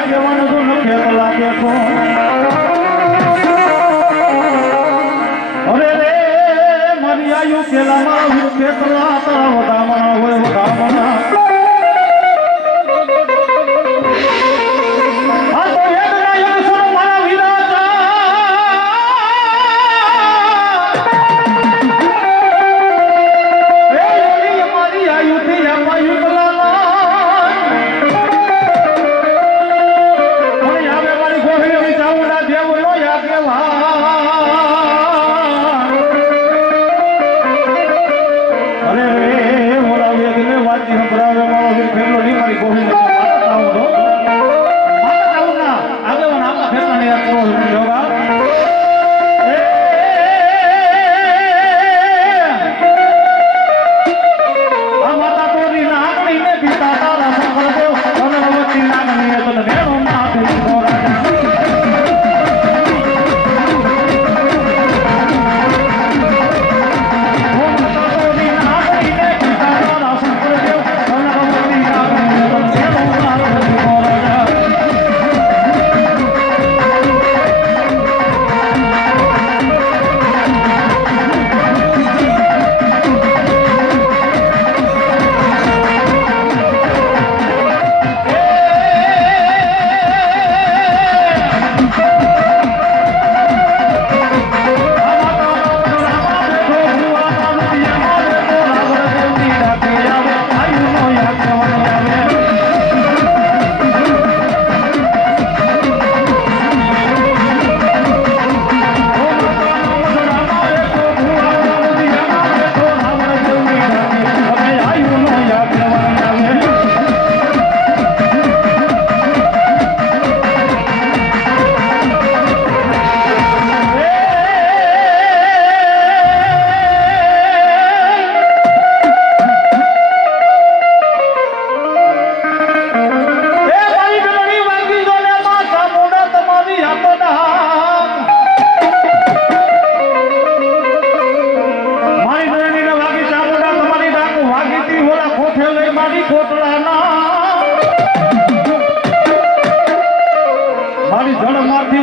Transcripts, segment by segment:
આગેવાન જો નખે લાગે તો અરે રે મારી આયુ પેલામાં વિખે કલા તારા વધામણા હોય વધામણા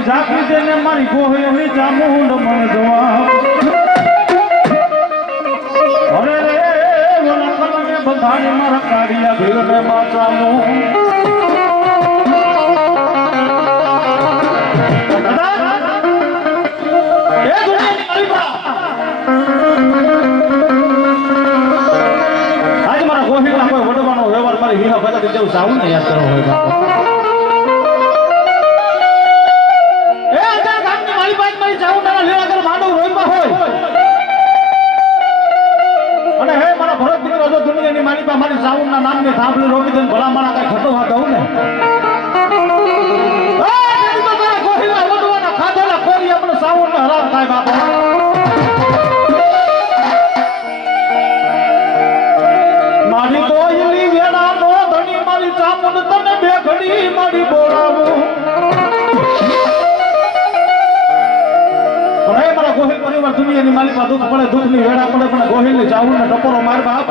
ઝાંખી દેને મારી ગોહી ચામુંડ મન જવા અરે રે વલખને બંધાણી મારા કાઢિયા ભીરને માચાનું આજ મારા ગોહીના કોઈ વડવાનો વ્યવહાર મારી હીરા ભગત જેવું સાવું ને યાદ કરવો હોય બાપા મારી સાઉન્ડ ના નામ ને સાંભળી રોકી દે ભલા મારા કઈ ખતો વાત આવું ને તો તારા ગોહીના વડવાના ખાધેલા ખોરી આપણે સાઉન્ડ ને હરામ થાય બાપા મારી ગોહીની વેળા નો ધણી મારી ચામુંડ તને બે ઘડી મારી બોલાવું ગોહિલ પરિવાર દુનિયાની માલિકા દુઃખ પડે દુઃખની વેળા પડે પણ ગોહિલની ચાહુને ટપોરો માર બાપ